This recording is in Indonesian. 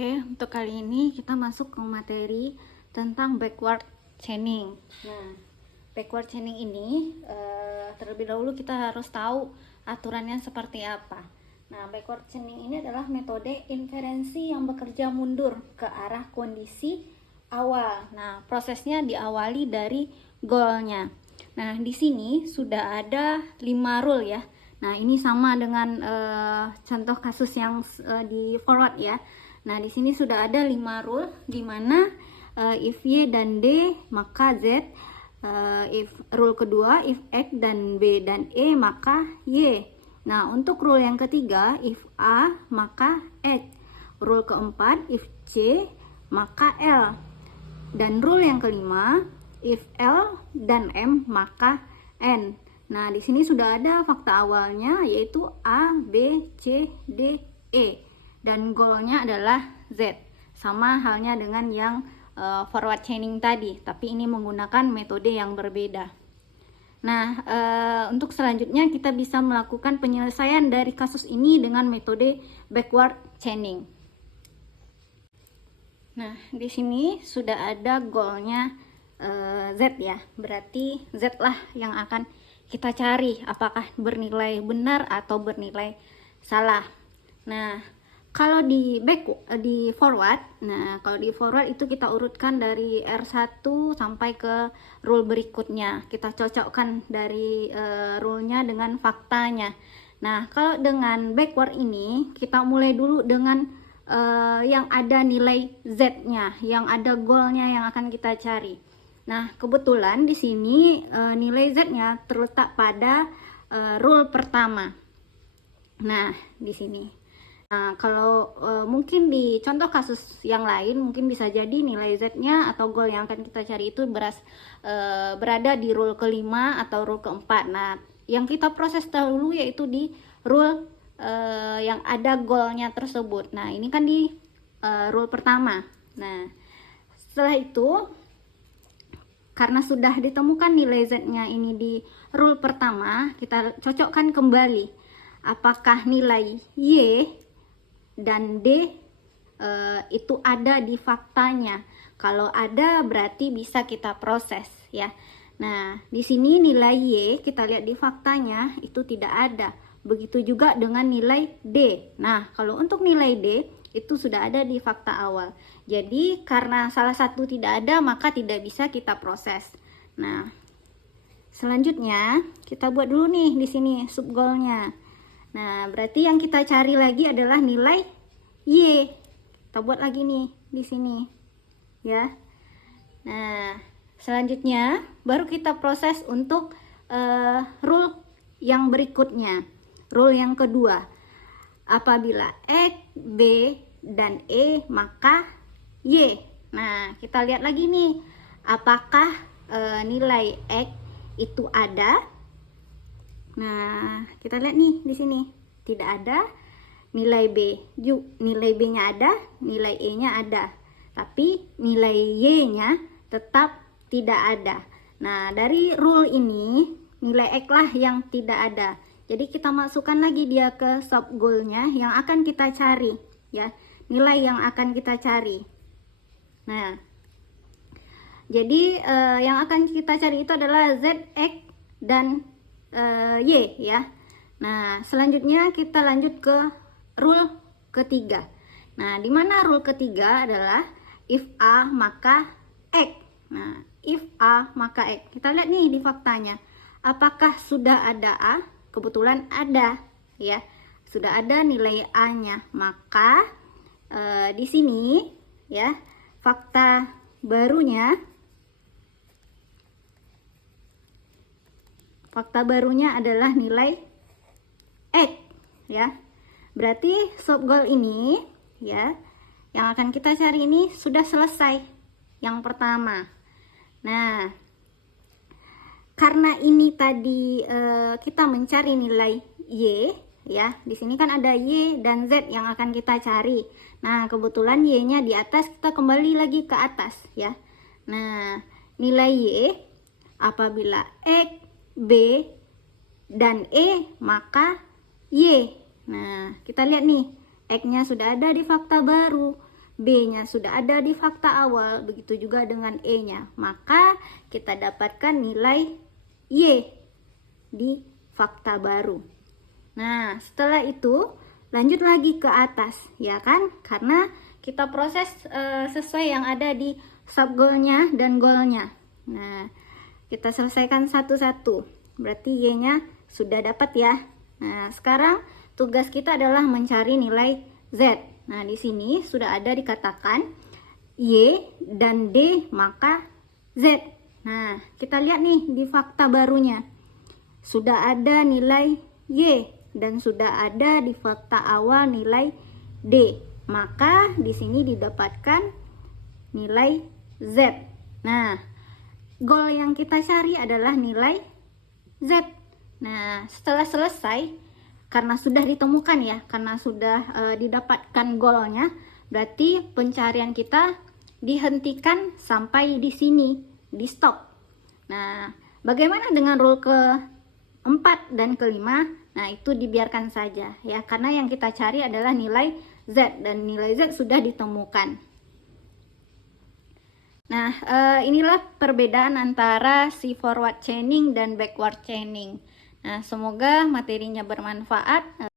Oke, untuk kali ini kita masuk ke materi tentang backward chaining. Nah, backward chaining ini terlebih dahulu kita harus tahu aturannya seperti apa. Nah, backward chaining ini adalah metode inferensi yang bekerja mundur ke arah kondisi awal. Nah, prosesnya diawali dari goalnya. Nah, di sini sudah ada 5 rule ya. Nah, ini sama dengan contoh kasus yang di forward ya. Nah, di sini sudah ada 5 rule di mana if Y dan D maka Z, if rule kedua if X dan B dan E maka Y. Nah, untuk rule yang ketiga if A maka X. Rule keempat if C maka L. Dan rule yang kelima if L dan M maka N. Nah, di sini sudah ada fakta awalnya yaitu A, B, C, D, E. Dan goalnya adalah Z. Sama halnya dengan yang forward chaining tadi, tapi ini menggunakan metode yang berbeda. Nah, untuk selanjutnya kita bisa melakukan penyelesaian dari kasus ini dengan metode backward chaining. Nah, di sini sudah ada goalnya Z ya, berarti Z lah yang akan kita cari apakah bernilai benar atau bernilai salah. Nah, kalau di forward, kalau di forward itu kita urutkan dari R1 sampai ke rule berikutnya. Kita cocokkan dari rule-nya dengan faktanya. Nah, kalau dengan backward ini kita mulai dulu dengan yang ada nilai Z-nya, yang ada goal-nya yang akan kita cari. Nah, kebetulan di sini nilai Z-nya terletak pada rule pertama. Nah, di sini. Nah, kalau mungkin di contoh kasus yang lain mungkin bisa jadi nilai Z-nya atau goal yang akan kita cari itu berada di rule kelima atau rule keempat. Nah, yang kita proses dahulu yaitu di rule yang ada goalnya tersebut. Nah, ini kan di rule pertama. Nah, setelah itu karena sudah ditemukan nilai Z-nya ini di rule pertama, kita cocokkan kembali apakah nilai Y dan D itu ada di faktanya. Kalau ada berarti bisa kita proses ya. Nah, di sini nilai Y kita lihat di faktanya itu tidak ada. Begitu juga dengan nilai D. Nah, kalau untuk nilai D itu sudah ada di fakta awal. Jadi karena salah satu tidak ada maka tidak bisa kita proses. Nah, selanjutnya kita buat dulu nih di sini sub goalnya. Nah, berarti yang kita cari lagi adalah nilai Y. Kita buat lagi nih di sini. Ya. Nah, selanjutnya baru kita proses untuk rule yang berikutnya. Rule yang kedua. Apabila X, B, dan E maka Y. Nah, kita lihat lagi nih. Apakah nilai X itu ada? Nah, kita lihat nih di sini tidak ada. Nilai B, nilai B-nya ada, nilai E-nya ada, tapi nilai Y-nya tetap tidak ada. Nah, dari rule ini nilai X lah yang tidak ada. Jadi kita masukkan lagi dia ke sub goal-nya yang akan kita cari, ya, nilai yang akan kita cari. Nah, jadi yang akan kita cari itu adalah Z, X, dan Y ya. Nah, selanjutnya kita lanjut ke rule ketiga. Nah, di mana rule ketiga adalah if A maka X. Nah, if A maka X. Kita lihat nih di faktanya. Apakah sudah ada A? Kebetulan ada ya. Sudah ada nilai A-nya. Maka di sini ya, fakta barunya adalah nilai X ya. Berarti sub goal ini ya yang akan kita cari ini sudah selesai yang pertama. Nah, karena ini tadi kita mencari nilai Y ya. Di sini kan ada Y dan Z yang akan kita cari. Nah, kebetulan Y-nya di atas, kita kembali lagi ke atas ya. Nah, nilai Y apabila X, B, dan E maka Y. Nah, kita lihat nih, X-nya sudah ada di fakta baru. B-nya sudah ada di fakta awal, begitu juga dengan E-nya. Maka kita dapatkan nilai Y di fakta baru. Nah, setelah itu lanjut lagi ke atas, ya kan? Karena kita proses sesuai yang ada di sub goalnya dan goalnya. Nah, kita selesaikan satu-satu. Berarti Y-nya sudah dapat ya. Nah, sekarang tugas kita adalah mencari nilai Z. Nah, di sini sudah ada dikatakan Y dan D, maka Z. Nah, kita lihat nih di fakta barunya. Sudah ada nilai Y dan sudah ada di fakta awal nilai D. Maka di sini didapatkan nilai Z. Nah, goal yang kita cari adalah nilai Z. Nah, setelah selesai, karena sudah ditemukan ya, karena sudah didapatkan goalnya, berarti pencarian kita dihentikan sampai di sini, di stop. Nah, bagaimana dengan rule ke-4 dan ke-5? Nah, itu dibiarkan saja ya, karena yang kita cari adalah nilai Z dan nilai Z sudah ditemukan. Nah, inilah perbedaan antara si forward chaining dan backward chaining. Nah, semoga materinya bermanfaat.